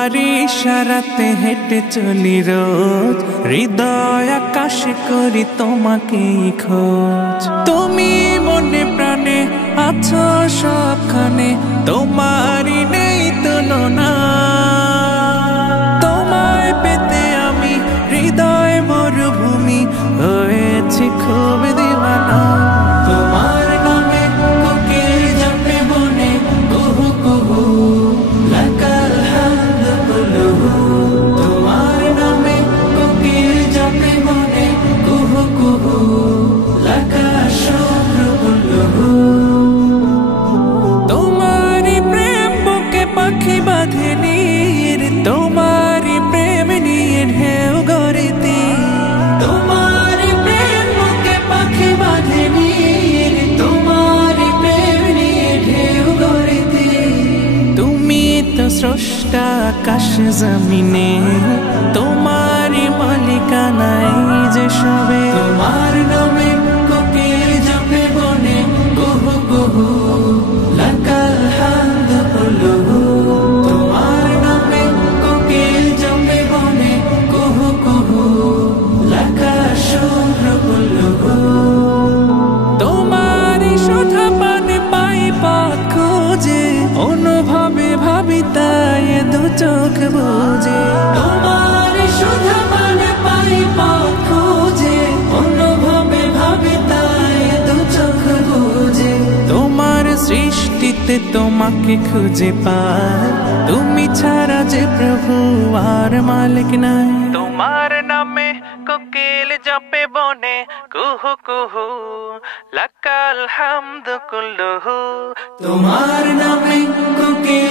তোমারি ইশারাতে হেঁটে চলি রোজ, হৃদয় আকাশে করি তোমাকেই খোঁজ। তুমি মনে প্রাণে আছো সবখানে, তোমারই নেই তুলনা। তোমায় পেতে আমি হৃদয় মরুভূমি হয়েছি খুব দিওয়ানা। তোমার নামে কোকিল জপে বনে কুহু কুহু, লাকাল হামদু কুল্লুহু। তোমার নামে কোকিল জপে বনে কুহু কুহু, লাকাল শুকরু কুল্লুহু। তোমারি প্রেম বুকে পাখি বাঁধে নীর, তোমারি প্রেম নিয়ে ঢেউ গড়িতে। তোমারি প্রেম বুকে পাখি বাঁধে নীর, তোমারি প্রেম নিয়ে ঢেউ গড়িতে। তুমি তো স্রষ্টা আকাশ জমিনে, তোমারি মালিকানাই যে সবে। তোমার নামে কোকিল জপে বনে কুহু কুহু, লাকাল হামদু কুল্লুহু। তোমার নামে কোকিল জপে বনে কুহু কুহু, লাকাল শুকরু কুল্লুহু। তোমারি সুধা পানে পাই পথ খুঁজে, অনুভবে ভাবি তাই দু চোখ বুঝে। তোমারি সুধা পানে পাই পথ খুঁজে, অনুভবে ভাবি তাই দু চোখ বুঝে। তোমার সৃষ্টিতে তোমাকে খুঁজে পাই, তুমি ছাড়া যে প্রভু আর মালিক নাই। তোমার নামে কোকিল জপে বনে কুহু কুহু, লাকাল হামদু কুল্লুহু। তোমার নামে কোকিল